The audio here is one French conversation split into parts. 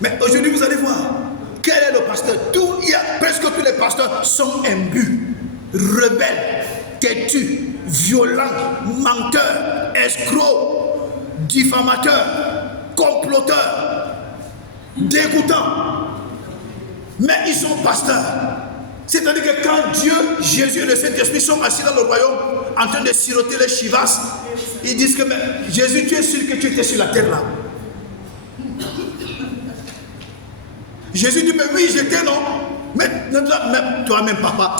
Mais aujourd'hui, vous allez voir, quel est le pasteur? Presque tous les pasteurs sont imbus, rebelles, têtus, violents, menteurs, escrocs, diffamateurs, comploteurs, dégoûtants. Mais ils sont pasteurs. C'est-à-dire que quand Dieu, Jésus et le Saint-Esprit sont assis dans le royaume en train de siroter les chivas, ils disent que mais, Jésus, tu es sûr que tu étais sur la terre là? Jésus dit, mais oui, j'étais, non? Mais toi-même, papa,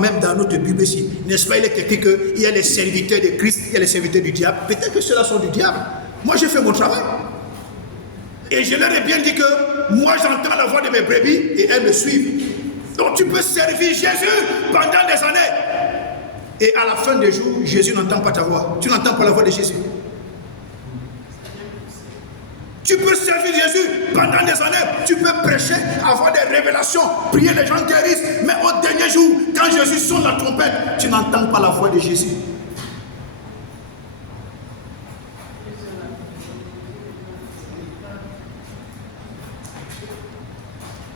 même dans notre Bible ici, n'est-ce pas, il est écrit qu'il y a les serviteurs de Christ, il y a les serviteurs du diable. Peut-être que ceux-là sont du diable. Moi, j'ai fait mon travail. Et je leur ai bien dit que moi, j'entends la voix de mes brebis et elles me suivent. Donc, tu peux servir Jésus pendant des années. Et à la fin des jours, Jésus n'entend pas ta voix. Tu n'entends pas la voix de Jésus. Tu peux servir Jésus pendant des années. Tu peux prêcher, avoir des révélations, prier, les gens guérissent. Mais au dernier jour, quand Jésus sonne la trompette, tu n'entends pas la voix de Jésus.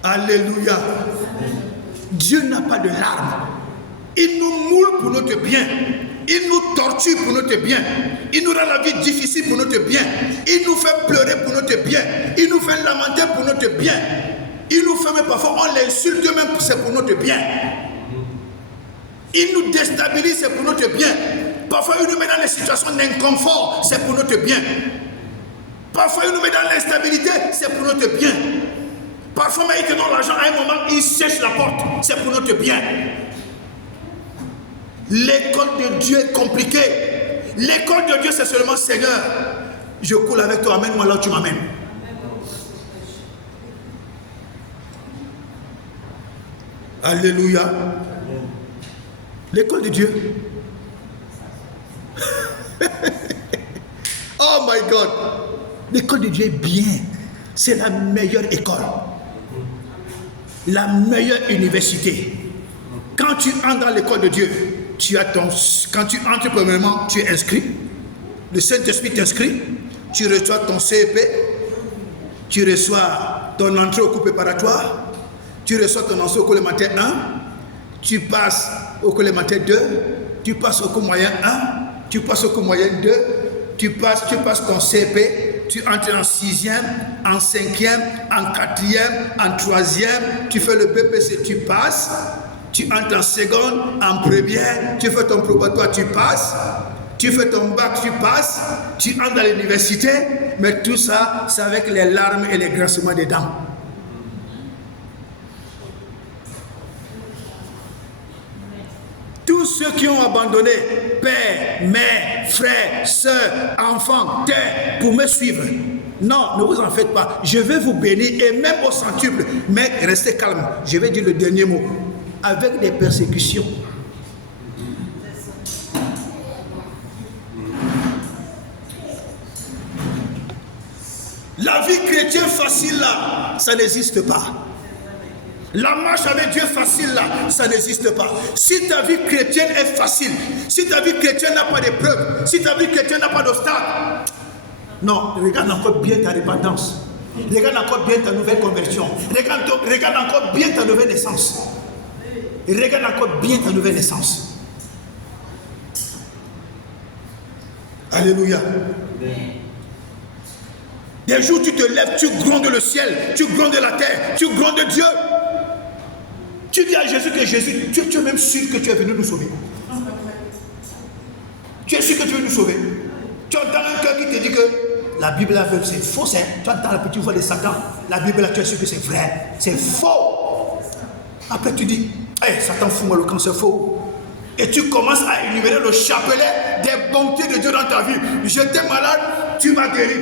Alléluia. Dieu n'a pas de larmes. Il nous moule pour notre bien. Il nous torture pour notre bien. Il nous rend la vie difficile pour notre bien. Il nous fait pleurer pour notre bien. Il nous fait lamenter pour notre bien. Il nous fait même parfois, on l'insulte même, c'est pour notre bien. Il nous déstabilise, c'est pour notre bien. Parfois, il nous met dans les situations d'inconfort, c'est pour notre bien. Parfois, il nous met dans l'instabilité, c'est pour notre bien. Parfois, il te donne l'argent à un moment, il sèche la porte, c'est pour notre bien. L'école de Dieu est compliquée. L'école de Dieu, c'est seulement Seigneur, je coule avec toi, amène-moi là où tu m'amènes. Alléluia. L'école de Dieu. Oh my God. L'école de Dieu est bien. C'est la meilleure école. La meilleure université. Quand tu entres dans l'école de Dieu, quand tu entres premièrement, tu es inscrit. Le Saint-Esprit t'inscrit. Tu reçois ton CEP. Tu reçois ton entrée au cours préparatoire. Tu reçois ton entrée au cours élémentaire 1. Tu passes au cours élémentaire 2. Tu passes au cours moyen 1. Tu passes au cours moyen 2. Tu passes ton CEP. Tu entres en 6e, en 5e, en 4e, en 3e. Tu fais le BPC, tu passes. Tu entres en seconde, en première, tu fais ton probatoire, tu passes, tu fais ton bac, tu passes, tu entres dans l'université, mais tout ça, c'est avec les larmes et les grincements des dents. Tous ceux qui ont abandonné père, mère, frère, soeur, enfant, terre, pour me suivre, non, ne vous en faites pas, je vais vous bénir et même au centuple, mais restez calme, je vais dire le dernier mot. Avec des persécutions. La vie chrétienne facile là, ça n'existe pas. La marche avec Dieu facile là, ça n'existe pas. Si ta vie chrétienne est facile, si ta vie chrétienne n'a pas d'épreuves, si ta vie chrétienne n'a pas d'obstacles, non, regarde encore bien ta repentance. Regarde encore bien ta nouvelle conversion. Regarde encore bien ta nouvelle naissance. Regarde encore bien ta nouvelle naissance. Alléluia. Des jours tu te lèves, tu grondes le ciel, tu grondes la terre, tu grondes Dieu. Tu dis à Jésus que Jésus, tu es même sûr que tu es venu nous sauver. Tu es sûr que tu veux nous sauver. Tu entends un cœur qui te dit que la Bible là, c'est faux, hein? Tu entends la petite voix de Satan. La Bible là, tu es sûr que c'est vrai. C'est faux. Après tu dis, hey, Satan, fous-moi le camp, c'est faux. Et tu commences à énumérer le chapelet des bontés de Dieu dans ta vie. J'étais malade, tu m'as guéri.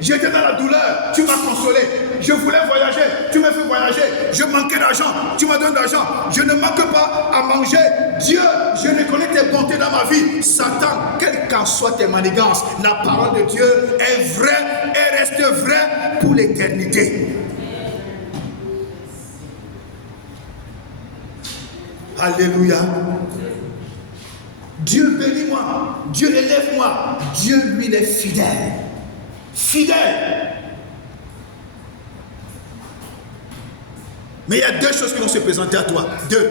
J'étais dans la douleur, tu m'as consolé. Je voulais voyager, tu m'as fait voyager. Je manquais d'argent, tu m'as donné d'argent. Je ne manque pas à manger. Dieu, je reconnais tes bontés dans ma vie. Satan, quelles qu'en soient tes manigances, la parole de Dieu est vraie et reste vraie pour l'éternité. Alléluia. Dieu bénis-moi, Dieu élève-moi, Dieu lui il est fidèle. Fidèle. Mais il y a deux choses qui vont se présenter à toi. Deux.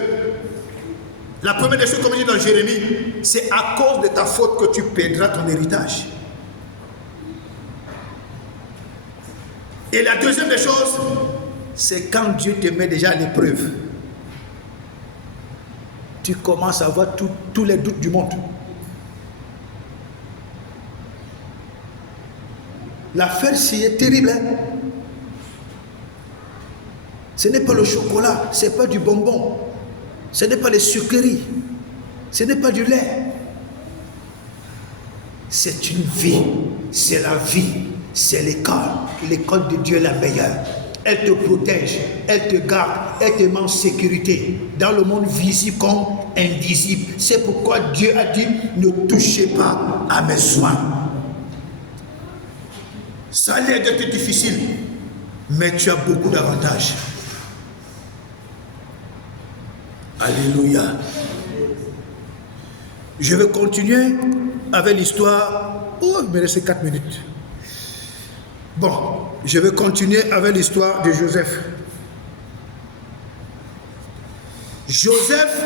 La première des choses, comme il dit dans Jérémie, c'est à cause de ta faute que tu perdras ton héritage. Et la deuxième des choses, c'est quand Dieu te met déjà à l'épreuve. Tu commences à avoir tous les doutes du monde. L'affaire, c'est terrible. Hein? Ce n'est pas le chocolat, ce n'est pas du bonbon, ce n'est pas les sucreries, ce n'est pas du lait. C'est une vie, c'est la vie, c'est l'école. L'école de Dieu est la meilleure. Elle te protège, elle te garde, elle te met en sécurité dans le monde visible comme invisible. C'est pourquoi Dieu a dit, ne touchez pas à mes soins. Ça a l'air d'être difficile, mais tu as beaucoup d'avantages. Alléluia. Je vais continuer avec l'histoire. Oh, il me reste 4 minutes. Bon, je vais continuer avec l'histoire de Joseph. Joseph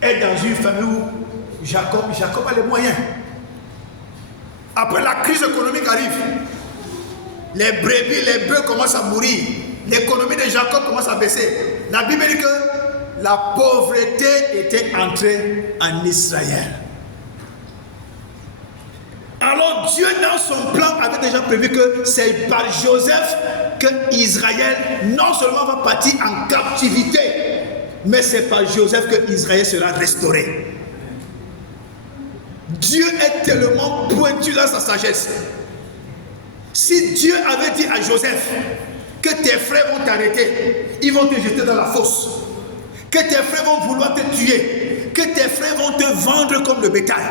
est dans une famille où Jacob a les moyens. Après la crise économique arrive, les brebis, les bœufs commencent à mourir, l'économie de Jacob commence à baisser. La Bible dit que la pauvreté était entrée en Israël. Alors Dieu dans son plan avait déjà prévu que c'est par Joseph que Israël non seulement va partir en captivité, mais c'est par Joseph que Israël sera restauré. Dieu est tellement pointu dans sa sagesse. Si Dieu avait dit à Joseph que tes frères vont t'arrêter, ils vont te jeter dans la fosse, que tes frères vont vouloir te tuer, que tes frères vont te vendre comme le bétail,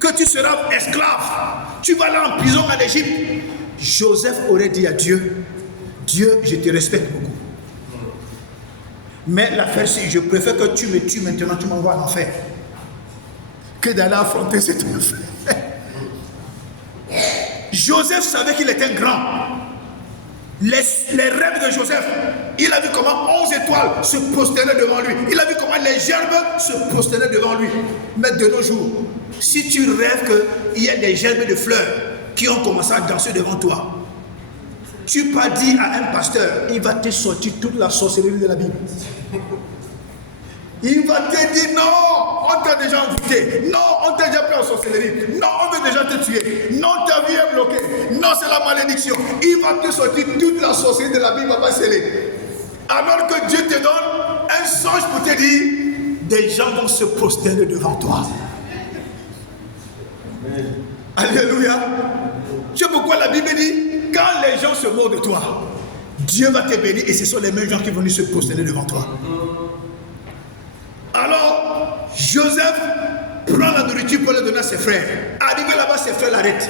que tu seras esclave, tu vas aller en prison en Égypte, Joseph aurait dit à Dieu, Dieu, je te respecte beaucoup. Mais l'affaire, c'est je préfère que tu me tues maintenant, tu m'envoies en enfer, que d'aller affronter cet enfer. Joseph savait qu'il était grand. Les rêves de Joseph, il a vu comment 11 étoiles se prosternaient devant lui. Il a vu comment les gerbes se prosternaient devant lui. Mais de nos jours, si tu rêves qu'il y a des gerbes de fleurs qui ont commencé à danser devant toi, tu peux dire à un pasteur, il va te sortir toute la sorcellerie de la Bible. Il va te dire non, on t'a déjà invité, non, on t'a déjà pris en sorcellerie, non, on veut déjà te tuer, non, ta vie est bloquée, non, c'est la malédiction. Il va te sortir toute la sorcellerie de la Bible, va pas sceller. Alors que Dieu te donne un songe pour te dire, des gens vont se prosterner devant toi. Alléluia. C'est pourquoi la Bible dit, quand les gens se moquent de toi, Dieu va te bénir et ce sont les mêmes gens qui vont venir se prosterner devant toi. Alors, Joseph prend la nourriture pour la donner à ses frères. Arrivé là-bas, ses frères l'arrêtent.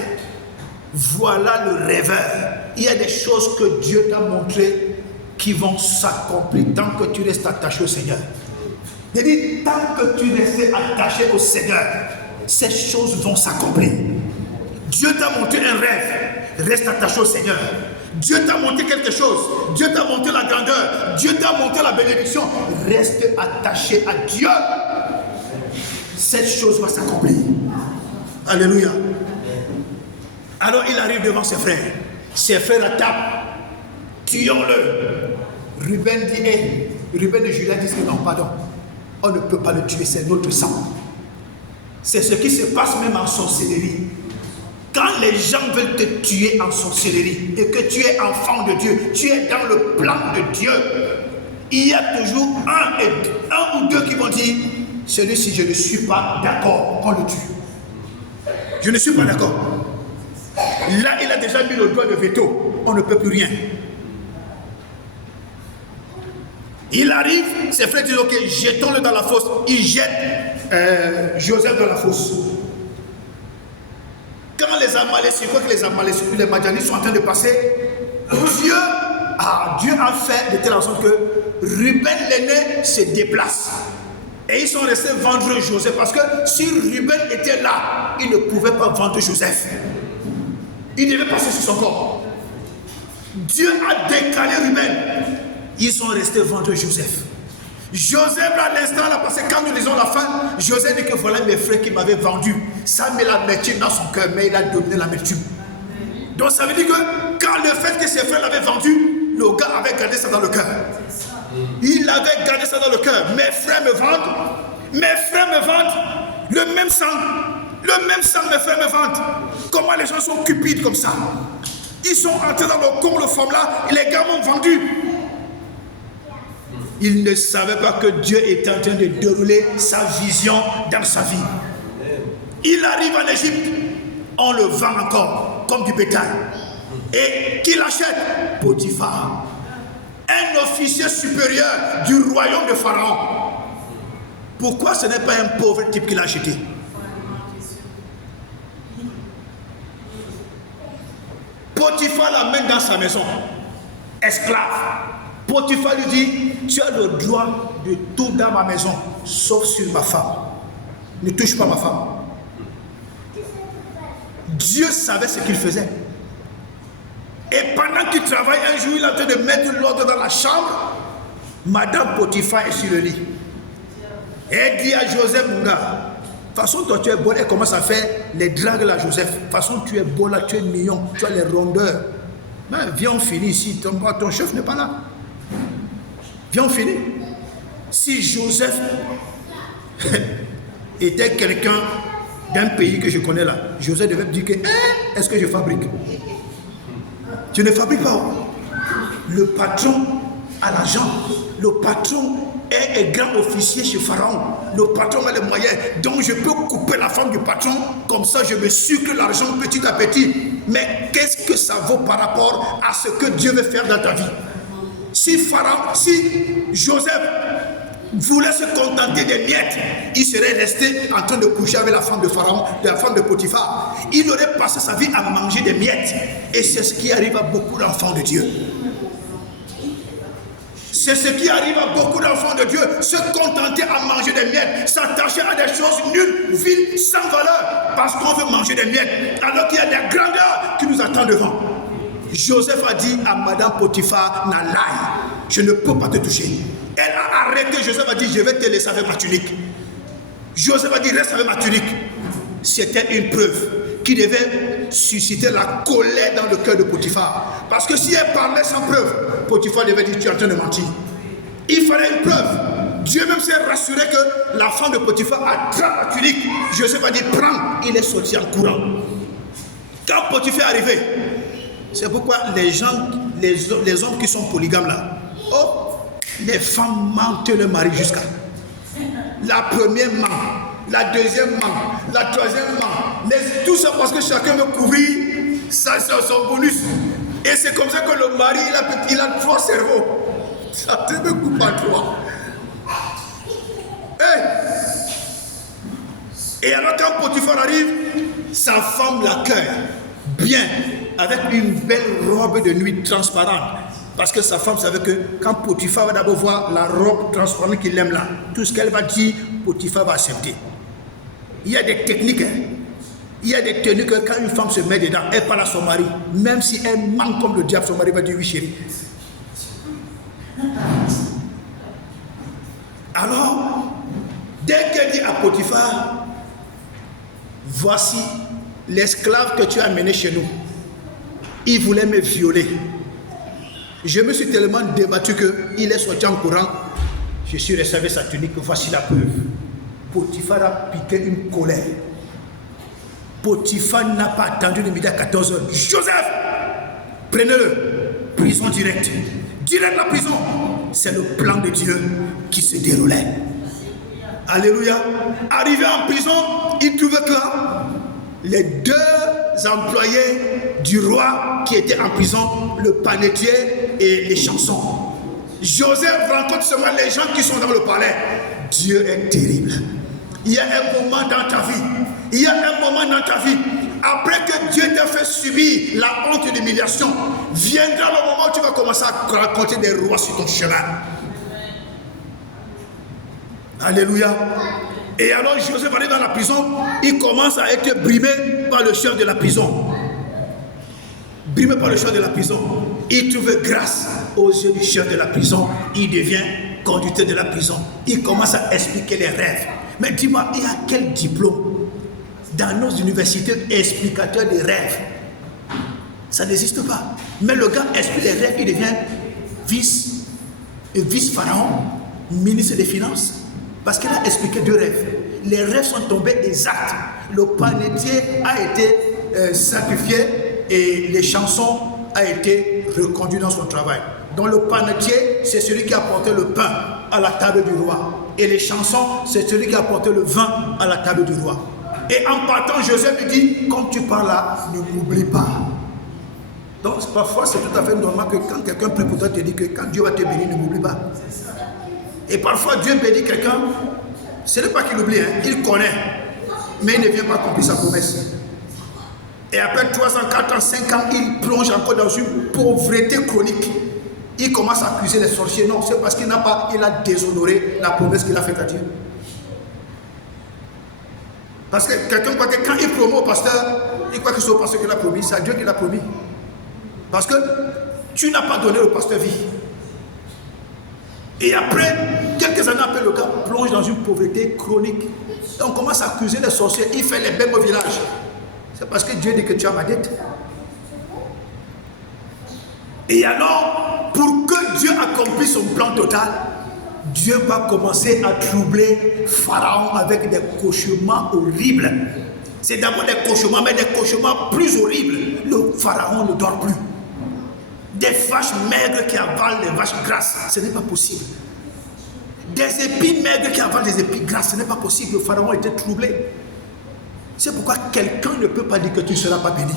Voilà le rêveur. Il y a des choses que Dieu t'a montrées qui vont s'accomplir tant que tu restes attaché au Seigneur. Il dit, tant que tu restes attaché au Seigneur, ces choses vont s'accomplir. Dieu t'a montré un rêve, reste attaché au Seigneur. Dieu t'a montré quelque chose, Dieu t'a montré la grandeur, Dieu t'a montré la bénédiction, reste attaché à Dieu. Cette chose va s'accomplir. Alléluia. Alors il arrive devant ses frères la tapent, tuons-le. Ruben dit, Ruben et Judas disent que non, pardon, on ne peut pas le tuer, c'est notre sang. C'est ce qui se passe même en sorcellerie. Quand les gens veulent te tuer en sorcellerie et que tu es enfant de Dieu, tu es dans le plan de Dieu, il y a toujours un ou deux qui vont dire, celui-ci, je ne suis pas d'accord, on le tue. Je ne suis pas d'accord. Là, il a déjà mis le doigt de veto, on ne peut plus rien. Il arrive, ses frères disent, ok, jetons-le dans la fosse. Il jette Joseph dans la fosse. Quand les Amalécites, les Madianites sont en train de passer, Dieu a fait de telle sorte que Ruben l'aîné se déplace. Et ils sont restés vendre Joseph parce que si Ruben était là, il ne pouvait pas vendre Joseph. Il devait passer sur son corps. Dieu a décalé Ruben Ils sont restés vendre Joseph. Joseph, à l'instant là, parce que quand nous lisons la fin, Joseph dit que voilà mes frères qui m'avaient vendu. Ça met l'amertume dans son cœur, mais il a donné l'amertume. Donc ça veut dire que quand le fait que ses frères l'avaient vendu, le gars avait gardé ça dans le cœur. Il avait gardé ça dans le cœur. Mes frères me vendent. Mes frères me vendent. Le même sang. Le même sang, mes frères me vendent. Comment les gens sont cupides comme ça? Ils sont entrés dans le con, le forme là, et les gars m'ont vendu. Ils ne savaient pas que Dieu était en train de dérouler sa vision dans sa vie. Il arrive en Égypte, on le vend encore comme du bétail. Et qui l'achète? Potiphar, un officier supérieur du royaume de Pharaon. Pourquoi ce n'est pas un pauvre type qui l'a acheté? Potiphar l'amène dans sa maison, esclave. Potiphar lui dit, tu as le droit de tout dans ma maison, sauf sur ma femme. Ne touche pas ma femme. Dieu savait ce qu'il faisait. Et pendant qu'il travaille, un jour, il est en train de mettre l'ordre dans la chambre. Madame Potiphar est sur le lit. Et elle dit à Joseph, mon gars, de toute façon, toi tu es bon. Elle commence à faire les dragues là, Joseph. De toute façon, tu es beau là, tu es mignon, tu as les rondeurs. Mais viens, on finit ici. Ton chef n'est pas là. Viens, on finit. Si Joseph était quelqu'un d'un pays que je connais là, Joseph devait me dire que, est-ce que je fabrique? Tu ne fabriques pas. Le patron a l'argent. Le patron est grand officier chez Pharaon. Le patron a les moyens. Donc je peux couper la femme du patron. Comme ça, je me sucre l'argent petit à petit. Mais qu'est-ce que ça vaut par rapport à ce que Dieu veut faire dans ta vie? Si Joseph voulait se contenter des miettes, il serait resté en train de coucher avec la femme de Pharaon, la femme de Potiphar. Il aurait passé sa vie à manger des miettes. Et c'est ce qui arrive à beaucoup d'enfants de Dieu. C'est ce qui arrive à beaucoup d'enfants de Dieu. Se contenter à manger des miettes, s'attacher à des choses nulles, viles, sans valeur, parce qu'on veut manger des miettes, alors qu'il y a des grandeurs qui nous attendent devant. Joseph a dit à Madame Potiphar, Nalaï, je ne peux pas te toucher. Elle a arrêté. Joseph a dit, je vais te laisser avec ma tunique. Joseph a dit, reste avec ma tunique. C'était une preuve qui devait susciter la colère dans le cœur de Potiphar. Parce que si elle parlait sans preuve, Potiphar devait dire, tu es en train de mentir. Il fallait une preuve. Dieu même s'est rassuré que la femme de Potiphar attrape la tunique. Joseph a dit, prends. Il est sorti en courant. Quand Potiphar est arrivé, c'est pourquoi les hommes qui sont polygames là, les femmes mentent le mari jusqu'à. La première ment, la deuxième ment, la troisième ment. Tout ça parce que chacun veut couvrir son bonus. Et c'est comme ça que le mari, il a 3 cerveaux. Ça te me coupe à 3. Et alors quand Potiphar arrive, sa femme l'accueille bien, avec une belle robe de nuit transparente. Parce que sa femme savait que quand Potiphar va d'abord voir la robe transparente qu'il aime là, tout ce qu'elle va dire, Potiphar va accepter. Il y a des techniques. Il y a des techniques que quand une femme se met dedans, elle parle à son mari. Même si elle ment comme le diable, son mari va dire oui chérie. Alors, dès qu'elle dit à Potiphar, voici l'esclave que tu as amené chez nous. Il voulait me violer. Je me suis tellement débattu qu'il est sorti en courant. Je suis resté avec sa tunique. Voici la preuve. Potiphar a piqué une colère. Potiphar n'a pas attendu le midi à 14h. Joseph, prenez-le. Prison directe. Direct la prison. C'est le plan de Dieu qui se déroulait. Alléluia. Arrivé en prison, il trouvait que les 2 employés du roi qui étaient en prison, le panetier et les chansons. Joseph rencontre seulement les gens qui sont dans le palais. Dieu est terrible. Il y a un moment dans ta vie. Il y a un moment dans ta vie. Après que Dieu t'a fait subir la honte et l'humiliation, viendra le moment où tu vas commencer à raconter des rois sur ton chemin. Alléluia. Et alors Joseph arrive dans la prison, il commence à être brimé par le chef de la prison. Brimé par le chef de la prison. Il trouve grâce aux yeux du chef de la prison. Il devient conducteur de la prison. Il commence à expliquer les rêves. Mais dis-moi, il y a quel diplôme dans nos universités explicateur des rêves? Ça n'existe pas. Mais le gars explique les rêves, il devient vice-pharaon, ministre des Finances. Parce qu'il a expliqué 2 rêves. Les rêves sont tombés exacts. Le panetier a été sacrifié et les chansons a été reconduit dans son travail. Donc le panetier, c'est celui qui a apporté le pain à la table du roi. Et les chansons, c'est celui qui a apporté le vin à la table du roi. Et en partant, Joseph lui dit, comme tu parles là, ne m'oublie pas. Donc parfois, c'est tout à fait normal que quand quelqu'un prie pour toi, te dit que quand Dieu va te bénir, ne m'oublie pas. Et parfois, Dieu bénit quelqu'un, ce n'est pas qu'il oublie, hein, il connaît, mais il ne vient pas accomplir sa promesse. Et après 3 ans, 4 ans, 5 ans, il plonge encore dans une pauvreté chronique. Il commence à accuser les sorciers. Non, c'est parce qu'il a déshonoré la promesse qu'il a faite à Dieu. Parce que quelqu'un croit que quand il promet au pasteur, il croit que c'est au pasteur qu'il a promis, c'est à Dieu qu'il a promis. Parce que tu n'as pas donné au pasteur vie. Et après, quelques années après, le gars plonge dans une pauvreté chronique. Et on commence à accuser les sorciers. Il fait les bêmes au village. C'est parce que Dieu dit que tu as ma dette. Et alors, pour que Dieu accomplisse son plan total, Dieu va commencer à troubler Pharaon avec des cauchemars horribles. C'est d'abord des cauchemars, mais des cauchemars plus horribles. Le Pharaon ne dort plus. Des vaches maigres qui avalent des vaches grasses, ce n'est pas possible. Des épis maigres qui avalent des épis grasses, ce n'est pas possible. Le Pharaon était troublé. C'est pourquoi quelqu'un ne peut pas dire que tu ne seras pas béni.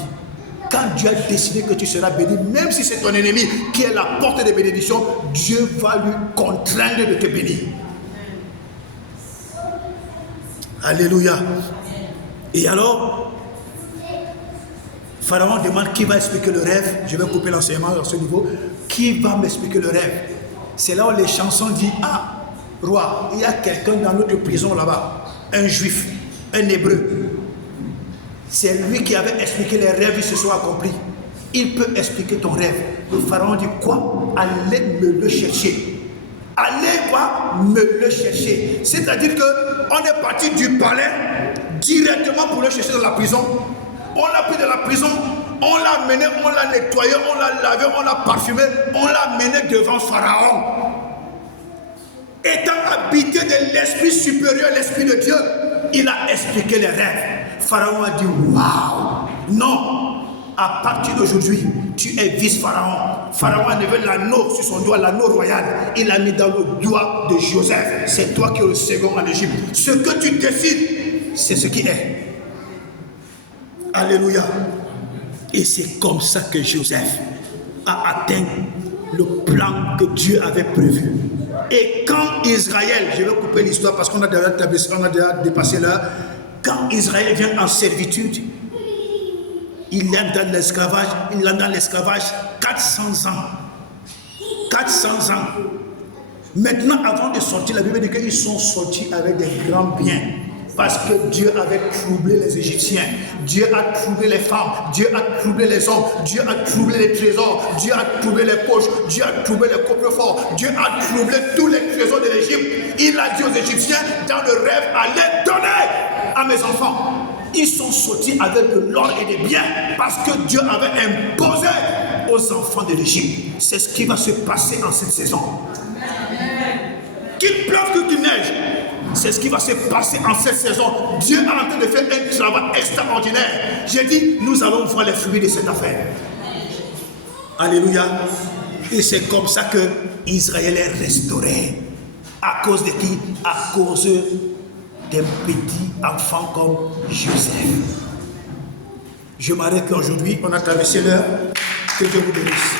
Quand Dieu a décidé que tu seras béni, même si c'est ton ennemi qui est la porte de bénédiction, Dieu va lui contraindre de te bénir. Alléluia. Et alors, Pharaon demande qui va expliquer le rêve. Je vais couper l'enseignement à ce niveau. Qui va m'expliquer le rêve? C'est là où les chansons disent, ah, roi, il y a quelqu'un dans notre prison là-bas, un juif, un hébreu. C'est lui qui avait expliqué les rêves qui se sont accomplis. Il peut expliquer ton rêve. Le Pharaon dit quoi? Allez me le chercher. Allez quoi? Me le chercher. C'est-à-dire qu'on est parti du palais directement pour le chercher dans la prison. On l'a pris de la prison, on l'a amené, on l'a nettoyé, on l'a lavé, on l'a parfumé, on l'a amené devant Pharaon. Étant habité de l'esprit supérieur, l'esprit de Dieu, il a expliqué les rêves. Pharaon a dit, waouh, non, à partir d'aujourd'hui, tu es vice-pharaon. Pharaon a levé l'anneau sur son doigt, l'anneau royal. Il l'a mis dans le doigt de Joseph. C'est toi qui es le second en Égypte. Ce que tu décides, c'est ce qui est. Alléluia. Et c'est comme ça que Joseph a atteint le plan que Dieu avait prévu. Et quand Israël, je vais couper l'histoire parce qu'on a déjà dépassé l'heure, quand Israël vient en servitude, il est dans l'esclavage 400 ans. 400 ans. Maintenant, avant de sortir, la Bible dit qu'ils sont sortis avec des grands biens. Parce que Dieu avait troublé les Égyptiens. Dieu a troublé les femmes. Dieu a troublé les hommes. Dieu a troublé les trésors. Dieu a troublé les poches. Dieu a troublé les coffres-forts. Dieu a troublé tous les trésors de l'Égypte. Il a dit aux Égyptiens, dans le rêve, allez donner à mes enfants. Ils sont sortis avec de l'or et des biens parce que Dieu avait imposé aux enfants de l'Égypte. C'est ce qui va se passer en cette saison. Qu'il pleuve, qu'il neige. C'est ce qui va se passer en cette saison. Dieu est en train de faire un travail extraordinaire. J'ai dit, nous allons voir les fruits de cette affaire. Alléluia. Et c'est comme ça que Israël est restauré. À cause de qui? À cause d'un petit enfant comme Joseph. Je m'arrête là aujourd'hui. On a traversé l'heure. Que Dieu vous bénisse.